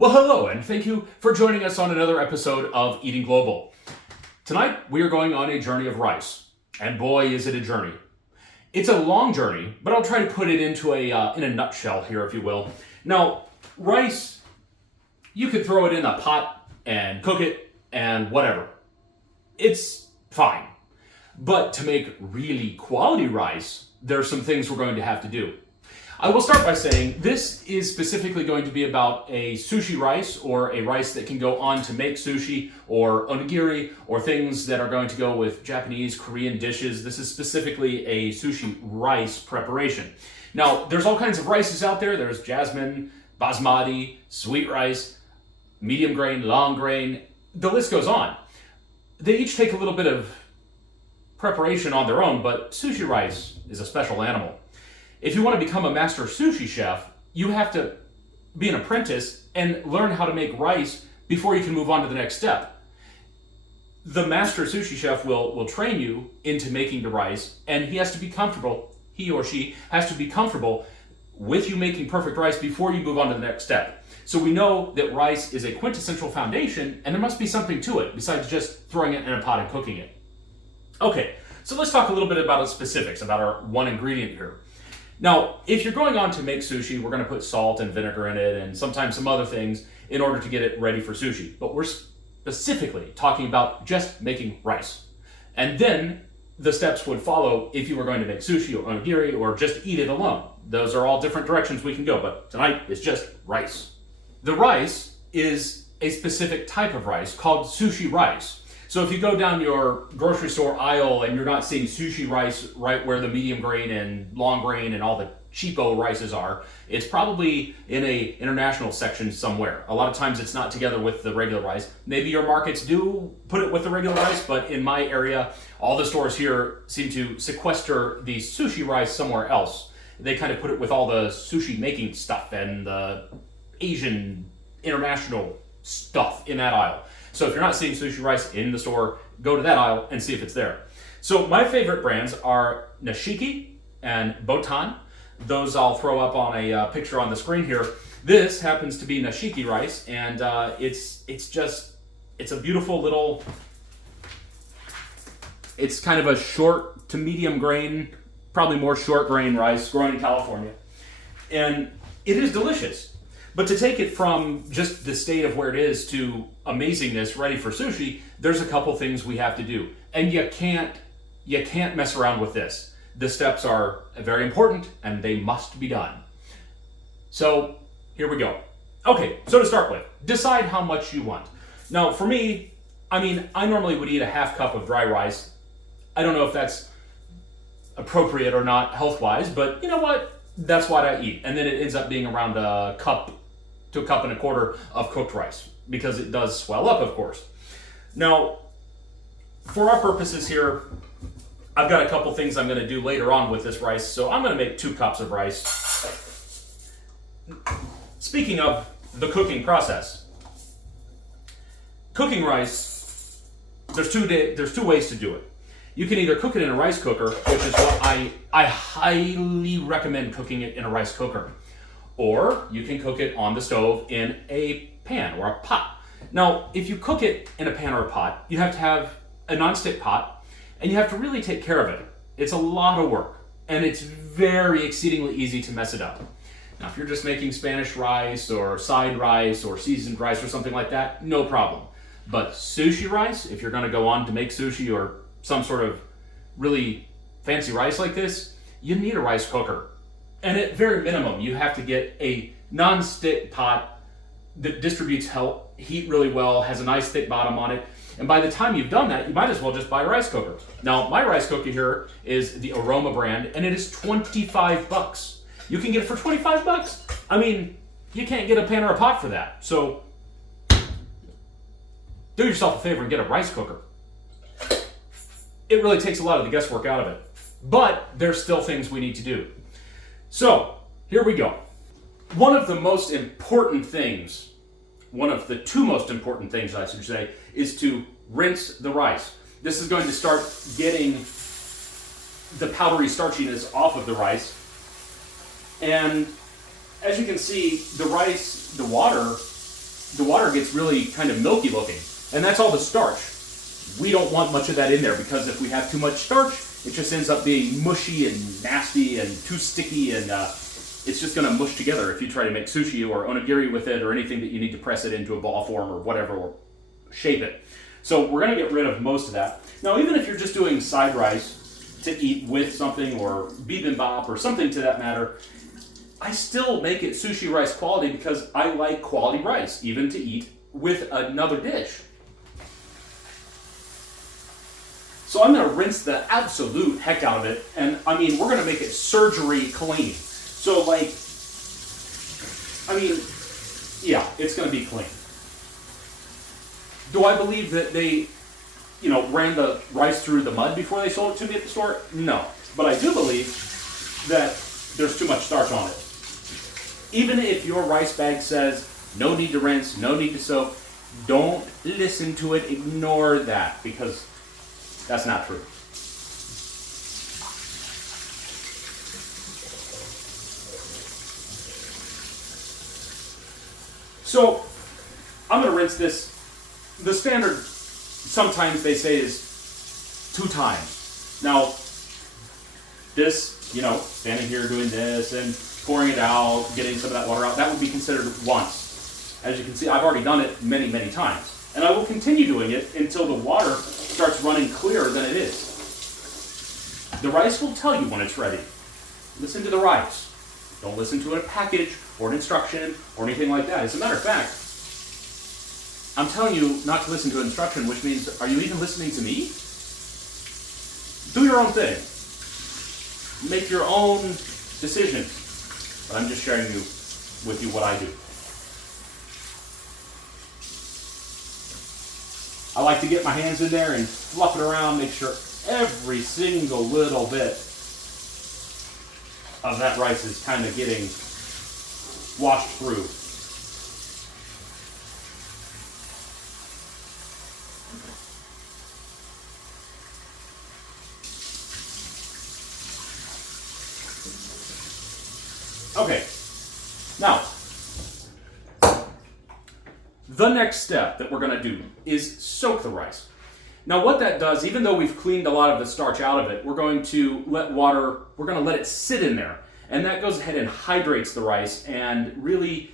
Well, hello, and thank you for joining us on another episode of Eating Global. Tonight, we are going on a journey of rice, and boy, is it a journey. It's a long journey, but I'll try to put it into in a nutshell here, if you will. Now, rice, you could throw it in a pot and cook it and whatever. It's fine. But to make really quality rice, there are some things we're going to have to do. I will start by saying this is specifically going to be about a sushi rice, or a rice that can go on to make sushi or onigiri, or things that are going to go with Japanese, Korean dishes. This is specifically a sushi rice preparation. Now, there's all kinds of rices out there. There's jasmine, basmati, sweet rice, medium grain, long grain. The list goes on. They each take a little bit of preparation on their own, but sushi rice is a special animal. If you want to become a master sushi chef, you have to be an apprentice and learn how to make rice before you can move on to the next step. The master sushi chef will train you into making the rice, and he has to be comfortable, he or she has to be comfortable with you making perfect rice before you move on to the next step. So we know that rice is a quintessential foundation, and there must be something to it besides just throwing it in a pot and cooking it. Okay, so let's talk a little bit about the specifics, about our one ingredient here. Now, if you're going on to make sushi, we're going to put salt and vinegar in it and sometimes some other things in order to get it ready for sushi. But we're specifically talking about just making rice. And then the steps would follow if you were going to make sushi or onigiri or just eat it alone. Those are all different directions we can go, but tonight is just rice. The rice is a specific type of rice called sushi rice. So if you go down your grocery store aisle and you're not seeing sushi rice right where the medium grain and long grain and all the cheapo rices are, it's probably in a international section somewhere. A lot of times it's not together with the regular rice. Maybe your markets do put it with the regular rice, but in my area, all the stores here seem to sequester the sushi rice somewhere else. They kind of put it with all the sushi making stuff and the Asian international stuff in that aisle. So if you're not seeing sushi rice in the store, go to that aisle and see if it's there. So my favorite brands are Nishiki and Botan. Those I'll throw up on a picture on the screen here. This happens to be Nishiki rice, and it's a beautiful little, it's kind of a short to medium grain, probably more short grain rice grown in California. And it is delicious. But to take it from just the state of where it is to amazingness ready for sushi, there's a couple things we have to do. And you can't mess around with this. The steps are very important and they must be done. So here we go. Okay, so to start with, decide how much you want. Now for me, I normally would eat a half cup of dry rice. I don't know if that's appropriate or not health-wise, but you know what? That's what I eat. And then it ends up being around a cup to a cup and a quarter of cooked rice, because it does swell up, of course. Now, for our purposes here, I've got a couple things I'm going to do later on with this rice, so I'm going to make 2 cups of rice. Speaking of the cooking process, cooking rice, there's two ways to do it. You can either cook it in a rice cooker, which is what I highly recommend cooking it in a rice cooker. Or you can cook it on the stove in a pan or a pot. Now, if you cook it in a pan or a pot, you have to have a nonstick pot, and you have to really take care of it. It's a lot of work, and it's very exceedingly easy to mess it up. Now, if you're just making Spanish rice or side rice or seasoned rice or something like that, no problem. But sushi rice, if you're going to go on to make sushi or some sort of really fancy rice like this, you need a rice cooker. And at very minimum, you have to get a non-stick pot that distributes heat really well, has a nice thick bottom on it. And by the time you've done that, you might as well just buy a rice cooker. Now, my rice cooker here is the Aroma brand, and it is $25. You can get it for $25. You can't get a pan or a pot for that. So do yourself a favor and get a rice cooker. It really takes a lot of the guesswork out of it. But there's still things we need to do. So, here we go. One of the two most important things, I should say, is to rinse the rice. This is going to start getting the powdery starchiness off of the rice. And as you can see, the rice, the water the water gets really kind of milky looking. And that's all the starch. We don't want much of that in there because if we have too much starch, it just ends up being mushy and nasty and too sticky, and it's just going to mush together if you try to make sushi or onigiri with it or anything that you need to press it into a ball form or whatever, or shape it. So we're going to get rid of most of that. Now, even if you're just doing side rice to eat with something, or bibimbap or something to that matter, I still make it sushi rice quality because I like quality rice, even to eat with another dish. So I'm going to rinse the absolute heck out of it, and I mean, we're going to make it surgery clean. So like, I mean, yeah, it's going to be clean. Do I believe that they, ran the rice through the mud before they sold it to me at the store? No. But I do believe that there's too much starch on it. Even if your rice bag says, no need to rinse, no need to soak, don't listen to it, ignore that, because that's not true. So, I'm going to rinse this. The standard, sometimes they say, is 2 times. Now, this, standing here doing this and pouring it out, getting some of that water out, that would be considered once. As you can see, I've already done it many, many times. And I will continue doing it until the water starts running clearer than it is. The rice will tell you when it's ready. Listen to the rice. Don't listen to a package or an instruction or anything like that. As a matter of fact, I'm telling you not to listen to an instruction, which means, are you even listening to me? Do your own thing. Make your own decisions. But I'm just sharing with you what I do. I like to get my hands in there and fluff it around, make sure every single little bit of that rice is kind of getting washed through. Okay, now, the next step that we're going to do is soak the rice. Now what that does, even though we've cleaned a lot of the starch out of it, we're going to let it sit in there. And that goes ahead and hydrates the rice, and really,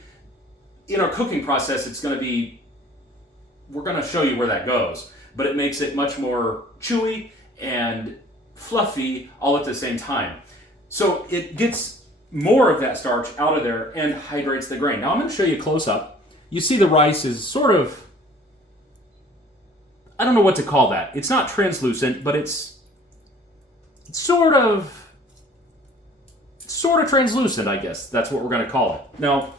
in our cooking process, we're going to show you where that goes, but it makes it much more chewy and fluffy all at the same time. So it gets more of that starch out of there and hydrates the grain. Now I'm going to show you close up. You see the rice is sort of, I don't know what to call that. It's not translucent, but it's sort of translucent, I guess. That's what we're going to call it. Now,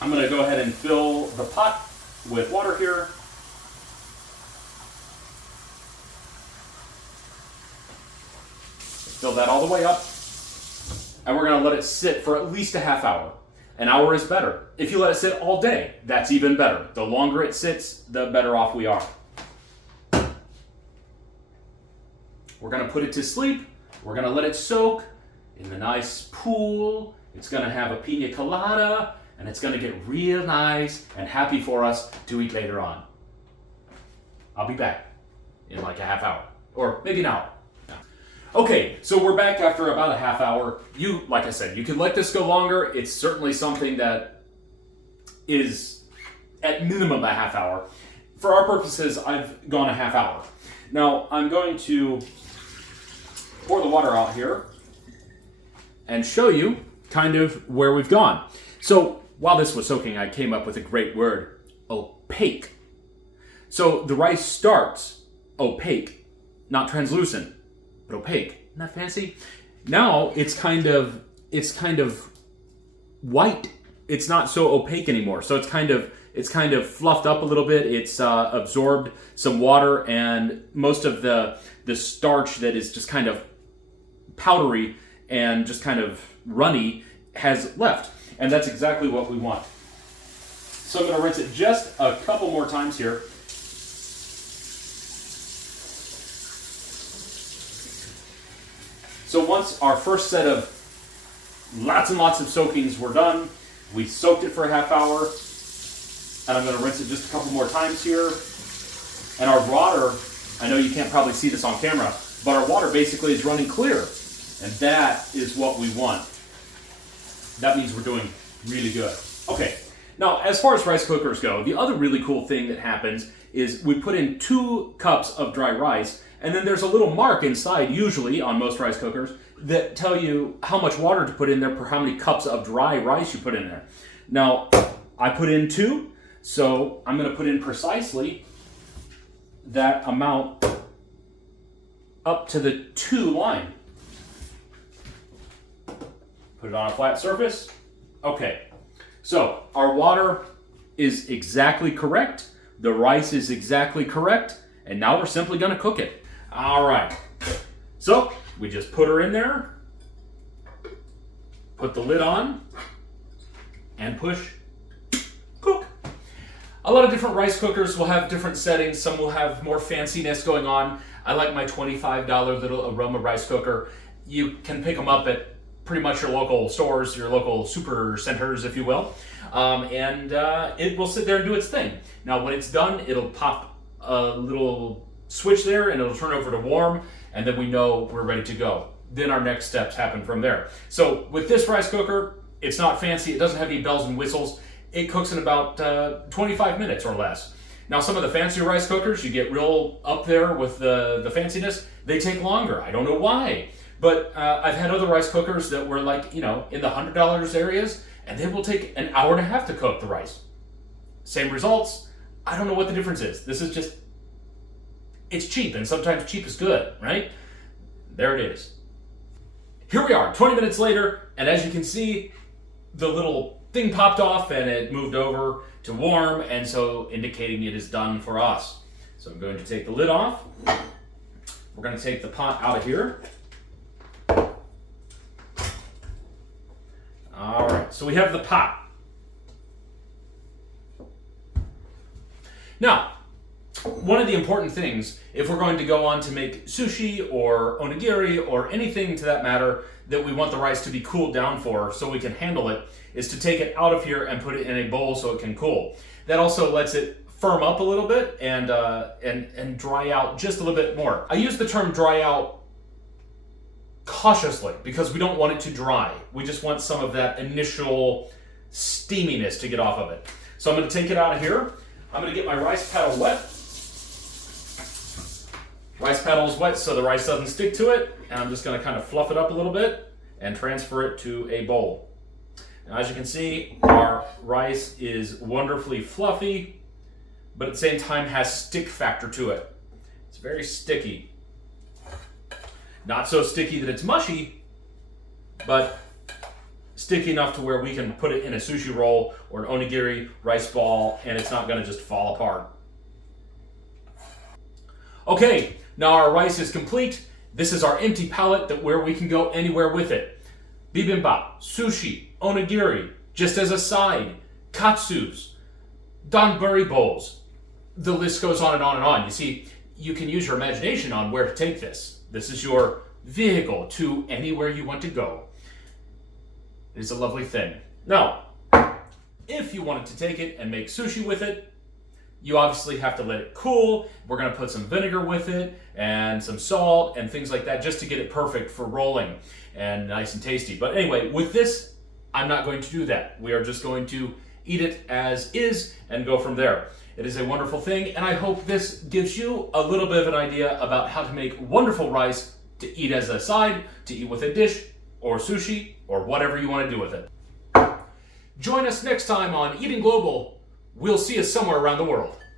I'm going to go ahead and fill the pot with water here. Fill that all the way up. And we're going to let it sit for at least a half hour. An hour is better. If you let it sit all day, that's even better. The longer it sits, the better off we are. We're going to put it to sleep. We're going to let it soak in the nice pool. It's going to have a pina colada, and it's going to get real nice and happy for us to eat later on. I'll be back in like a half hour, or maybe an hour. Okay, so we're back after about a half hour. Like I said, you can let this go longer. It's certainly something that is at minimum a half hour. For our purposes, I've gone a half hour. Now, I'm going to pour the water out here and show you kind of where we've gone. So while this was soaking, I came up with a great word, opaque. So the rice starts opaque, not translucent, but opaque. Isn't that fancy? Now it's kind of white. It's not so opaque anymore. So it's kind of fluffed up a little bit. It's absorbed some water, and most of the starch that is just kind of powdery and just kind of runny has left. And that's exactly what we want. So I'm going to rinse it just a couple more times here. So once our first set of lots and lots of soakings were done, we soaked it for a half hour. And I'm going to rinse it just a couple more times here. And our water, I know you can't probably see this on camera, but our water basically is running clear. And that is what we want. That means we're doing really good. Okay, now as far as rice cookers go, the other really cool thing that happens is we put in 2 cups of dry rice, and then there's a little mark inside, usually on most rice cookers, that tell you how much water to put in there per how many cups of dry rice you put in there. Now, I put in 2, so I'm going to put in precisely that amount up to the 2 line. Put it on a flat surface. Okay, so our water is exactly correct. The rice is exactly correct. And now we're simply going to cook it. All right. So we just put her in there, put the lid on, and push cook. A lot of different rice cookers will have different settings. Some will have more fanciness going on. I like my $25 little aroma rice cooker. You can pick them up at pretty much your local stores, your local super centers, if you will. And it will sit there and do its thing. Now, when it's done, it'll pop a little switch there and it'll turn over to warm, and then we know we're ready to go. Then our next steps happen from there. So with this rice cooker, it's not fancy. It doesn't have any bells and whistles. It cooks in about 25 minutes or less. Now, some of the fancy rice cookers, you get real up there with the fanciness, they take longer. I don't know why. But I've had other rice cookers that were like, in the $100 areas, and they will take an hour and a half to cook the rice. Same results. I don't know what the difference is. This is just, it's cheap, and sometimes cheap is good, right? There it is. Here we are, 20 minutes later, and as you can see, the little thing popped off and it moved over to warm, and so indicating it is done for us. So I'm going to take the lid off. We're going to take the pot out of here. All right, so we have the pot. Now, one of the important things, if we're going to go on to make sushi or onigiri or anything to that matter that we want the rice to be cooled down for so we can handle it, is to take it out of here and put it in a bowl so it can cool. That also lets it firm up a little bit and dry out just a little bit more. I use the term dry out cautiously because we don't want it to dry. We just want some of that initial steaminess to get off of it. So I'm going to take it out of here. I'm going to get my rice paddle wet. Rice paddle is wet so the rice doesn't stick to it, and I'm just going to kind of fluff it up a little bit and transfer it to a bowl. Now, as you can see, our rice is wonderfully fluffy, but at the same time has stick factor to it. It's very sticky. Not so sticky that it's mushy, but sticky enough to where we can put it in a sushi roll or an onigiri rice ball and it's not going to just fall apart. Okay, now our rice is complete. This is our empty palette where we can go anywhere with it. Bibimbap, sushi, onigiri, just as a side, katsus, donburi bowls. The list goes on and on and on. You see, you can use your imagination on where to take this. This is your vehicle to anywhere you want to go. It is a lovely thing. Now, if you wanted to take it and make sushi with it, you obviously have to let it cool. We're going to put some vinegar with it and some salt and things like that just to get it perfect for rolling and nice and tasty. But anyway, with this, I'm not going to do that. We are just going to eat it as is and go from there. It is a wonderful thing, and I hope this gives you a little bit of an idea about how to make wonderful rice to eat as a side, to eat with a dish, or sushi, or whatever you want to do with it. Join us next time on Eating Global. We'll see you somewhere around the world.